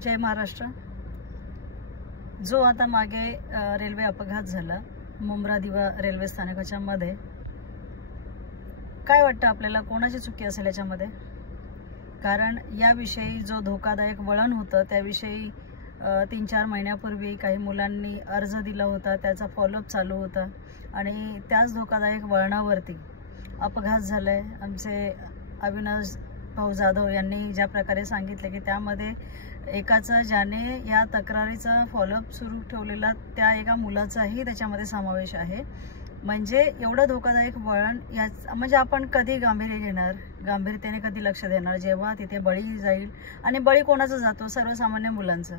जय महाराष्ट्र। जो आता मागे रेल्वे अपघात झाला मुंब्रा दिवा रेल्वे स्थानकाच्या मध्ये, काय वाटतं आपल्याला कोणाची चुकी असेल याच्यामध्ये? कारण याविषयी जो धोकादायक वळण होतं त्याविषयी 3-4 महिन्यापूर्वी काही मुलांनी अर्ज दिला होता, त्याचा फॉलोअप चालू होता आणि त्याच धोकादायक वळणावरती अपघात झालाय। आमचे अविनाश भाऊ जाधव यांनी ज्या प्रकारे सांगितले की त्यामध्ये एकाचा ज्याने या तक्रारीचा फॉलोअप सुरू ठेवलेला त्या एका मुलाचाही त्याच्यामध्ये समावेश आहे। म्हणजे एवढं धोकादायक वळण म्हणजे आपण कधी गांभीर्य घेणार, गांभीर्याने कधी लक्ष देणार जेव्हा तिथे बळी जाईल। आणि बळी कोणाचा जातो? सर्वसामान्य मुलांचा,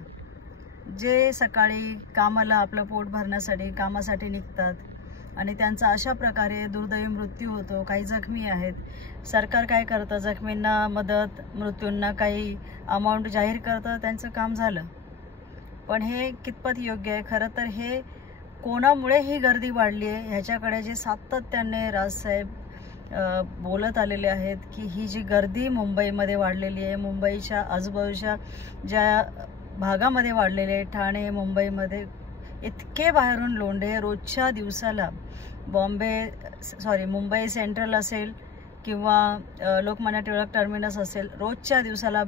जे सकाळी कामाला आपलं पोट भरण्यासाठी कामासाठी निघतात आणि त्यांचा अशा प्रकारे दुर्दैवी मृत्यू होतो। काही जखमी आहेत। सरकार काय करतं? जखमींना मदत, मृत्यूंना काही अमाऊंट जाहीर करतं, त्यांचं काम झालं। पण हे कितपत योग्य आहे? खरं तर हे कोणामुळे ही गर्दी वाढली आहे ह्याच्याकडे जे सातत्याने राजसाहेब बोलत आलेले आहेत की ही जी गर्दी मुंबईमध्ये वाढलेली आहे, मुंबईच्या आजूबाजूच्या ज्या भागामध्ये वाढलेले आहे, ठाणे मुंबईमध्ये इतके बाहेरून लोंढे रोजच्या दिवसाला मुंबई सेंट्रल असेल किंवा लोकमान्य टिळक टर्मिनस असेल, रोजच्या दिवसाला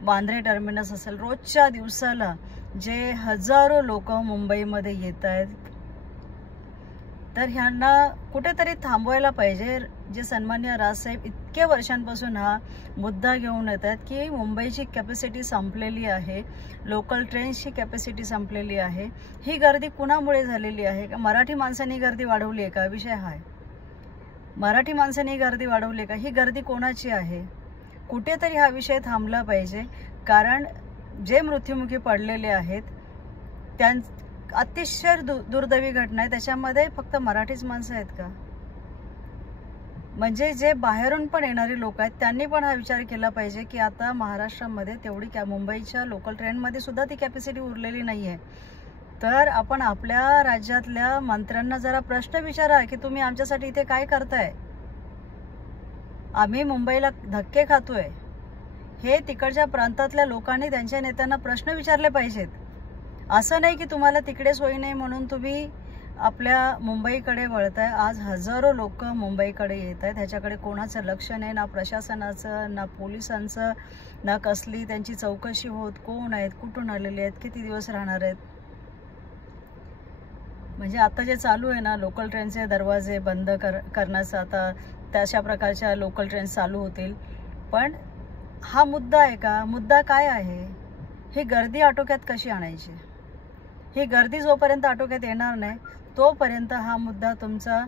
बांद्रे टर्मिनस असेल, रोजच्या दिवसाला जे हजारो लोक मुंबईमध्ये येत आहेत, तर ह्यांना कुठेतरी थांबवायला पाहिजे। जे सन्माननीय राजसाहेब इतके वर्षांपासून हा मुद्दा घेऊन येतात की मुंबईची कॅपॅसिटी संपलेली आहे, लोकल ट्रेन्सची कॅपॅसिटी संपलेली आहे। ही गर्दी कुणामुळे झालेली आहे? का मराठी माणसांनी गर्दी वाढवली आहे का? विषय हा आहे, मराठी माणसांनी गर्दी वाढवली का? ही गर्दी कोणाची आहे? कुठेतरी हा विषय थांबला पाहिजे। कारण जे मृत्युमुखी पडलेले आहेत त्यां अतिशय दुर्दैवी घटना आहे, त्याच्यामध्ये फक्त मराठीच माणसं आहेत का? म्हणजे जे बाहेरून पण येणारी लोक आहेत त्यांनी पण हा विचार केला पाहिजे की आता महाराष्ट्रामध्ये तेवढी मुंबईच्या लोकल ट्रेनमध्ये सुद्धा ती कॅपॅसिटी उरलेली नाही आहे। तर आपण आपल्या राज्यातल्या मंत्र्यांना जरा प्रश्न विचारा की तुम्ही आमच्यासाठी इथे काय करताय? आम्ही मुंबईला धक्के खातोय, हे तिकडच्या प्रांतातल्या लोकांनी त्यांच्या नेत्यांना प्रश्न विचारले पाहिजेत। असं नाही की तुम्हाला तिकडे सोयी नाही म्हणून तुम्ही आपल्या मुंबईकडे वळताय। आज हजारो लोक मुंबईकडे येत आहेत, ह्याच्याकडे कोणाचं लक्ष नाही, ना प्रशासनाचं ना पोलिसांचं, ना कसली त्यांची चौकशी होत। कोण आहेत, कुठून आलेले आहेत, किती दिवस राहणार आहेत? म्हणजे आता जे चालू आहे ना, लोकल ट्रेनचे दरवाजे बंद करण्याचं, आता तशा प्रकारच्या लोकल ट्रेन्स चालू होतील। पण हा मुद्दा आहे का? मुद्दा काय आहे? ही गर्दी आटोक्यात कशी आणायची? ही गर्दी जोपर्यंत आटोक्यात येणार नाही तोपर्यंत हा मुद्दा तुमचा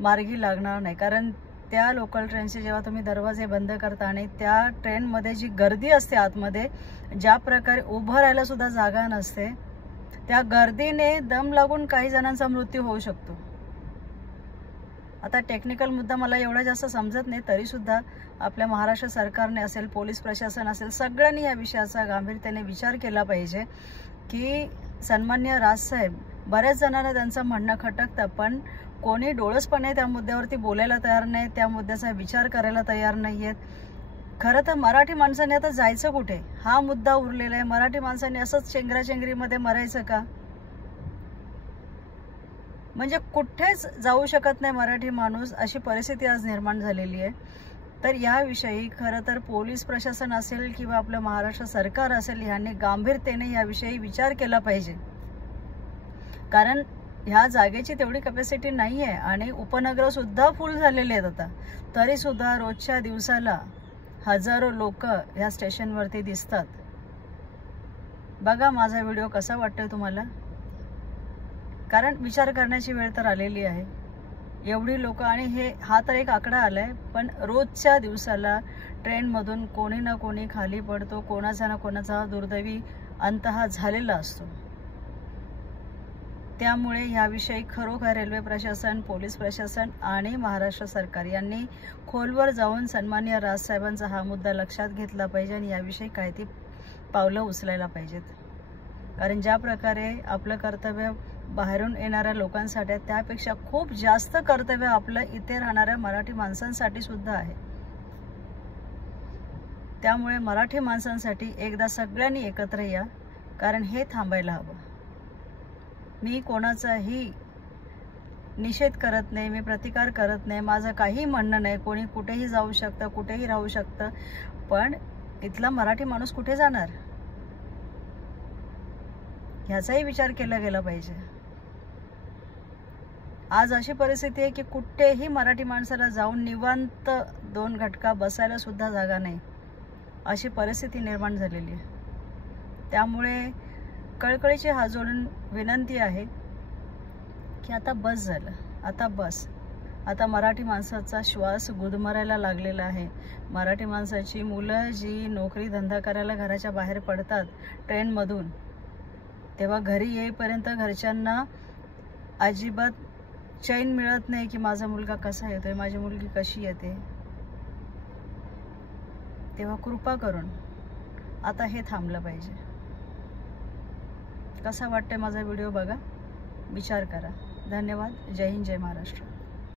मार्गी लागणार नाही। कारण त्या लोकल ट्रेनचे जेव्हा तुम्ही दरवाजे बंद करता आणि त्या ट्रेनमध्ये जी गर्दी असते आतमध्ये, ज्या प्रकारे उभं राहायला सुद्धा जागा नसते, त्या गर्दीने दम लागून काही जणांचा मृत्यू होऊ शकतो। आता टेक्निकल मुद्दा मला एवढा जास्त समजत नाही, तरी सुद्धा आपल्या महाराष्ट्र सरकारने असेल, पोलीस प्रशासन असेल, सगळ्यांनी या विषयाचा गांभीर्याने विचार केला पाहिजे की सन्माननीय राजसाहेब बऱ्याच जणांना त्यांचं म्हणणं खटकतं, पण कोणी डोळसपणे त्या मुद्द्यावरती बोलायला तयार नाही, त्या मुद्द्याचा विचार करायला तयार नाहीयेत। खरं तर मराठी माणसांनी आता जायचं कुठे? हा मुद्दा उरलेला आहे। मराठी माणसांनी असंच चेंगराचेंगरीमध्ये मरायचं का? म्हणजे कुठेच जाऊ शकत नाही मराठी माणूस, अशी परिस्थिती आज निर्माण झालेली आहे। तर याविषयी खरं तर पोलीस प्रशासन असेल किंवा आपलं महाराष्ट्र सरकार असेल, ह्यांनी गांभीर्याने याविषयी विचार केला पाहिजे। कारण ह्या जागेची तेवढी कॅपॅसिटी नाही आहे आणि उपनगर सुद्धा फुल झालेले आहेत आता, तरी सुद्धा रोजच्या दिवसाला हजारो लोक ह्या स्टेशनवरती दिसतात। बघा माझा व्हिडिओ कसा वाटतोय तुम्हाला? कारण विचार करण्याची वेळ तर आलेली आहे। एवढी लोक, आणि हा तर एक आकडा आलाय, पण रोजच्या दिवसाला ट्रेनमधून कोणी ना कोणी खाली पडतो, कोणाचा ना कोणाचा दुर्दैवी अंत हा झालेला असतो। त्यामुळे याविषयी खरोखर रेल्वे प्रशासन, पोलीस प्रशासन आणि महाराष्ट्र सरकार यांनी खोलवर जाऊन सन्माननीय राजसाहेबांचा हा मुद्दा लक्षात घेतला पाहिजे आणि याविषयी काय ती पावलं उचलायला पाहिजेत। कारण ज्या प्रकारे आपलं कर्तव्य बाहेरून येणाऱ्या लोकांसाठी त्यापेक्षा खूप जास्त कर्तव्य आपलं इथे राहणाऱ्या मराठी माणसांसाठी सुद्धा आहे। त्यामुळे मराठी माणसांसाठी एकदा सगळ्यांनी एकत्र या, कारण हे थांबायला हवं. मी कोणाचाही निषेध करत नाही, मी प्रतिकार करत नाही, माझं काही म्हणणं नाही. कोणी कुठेही जाऊ शकतं, कुठेही राहू शकतं, पण इथला मराठी माणूस कुठे जाणार ह्याचाही विचार केला गेला पाहिजे. आज अशी परिस्थिती आहे की कुठेही मराठी माणसाला जाऊन निवांत 2 घटका बसायला सुद्धा जागा नाही, अशी परिस्थिती निर्माण झालेली आहे. त्यामुळे कळकळीची हात जोडून विनंती आहे की आता बस झालं, आता बस. आता मराठी माणसाचा श्वास गुदमरायला लागलेला आहे. मराठी माणसाची मुलं जी नोकरी धंदा करायला घराच्या बाहेर पडतात ट्रेनमधून, तेव्हा घरी येईपर्यंत घरच्यांना अजिबात चैन मिळत नाही की माझा मुलगा कसा येतोय, माझी मुलगी कशी येते. तेव्हा कृपा करून आता हे थांबलं पाहिजे. कसा वाटतंय माझा व्हिडिओ बघा, विचार करा. धन्यवाद. जय हिंद, जय महाराष्ट्र.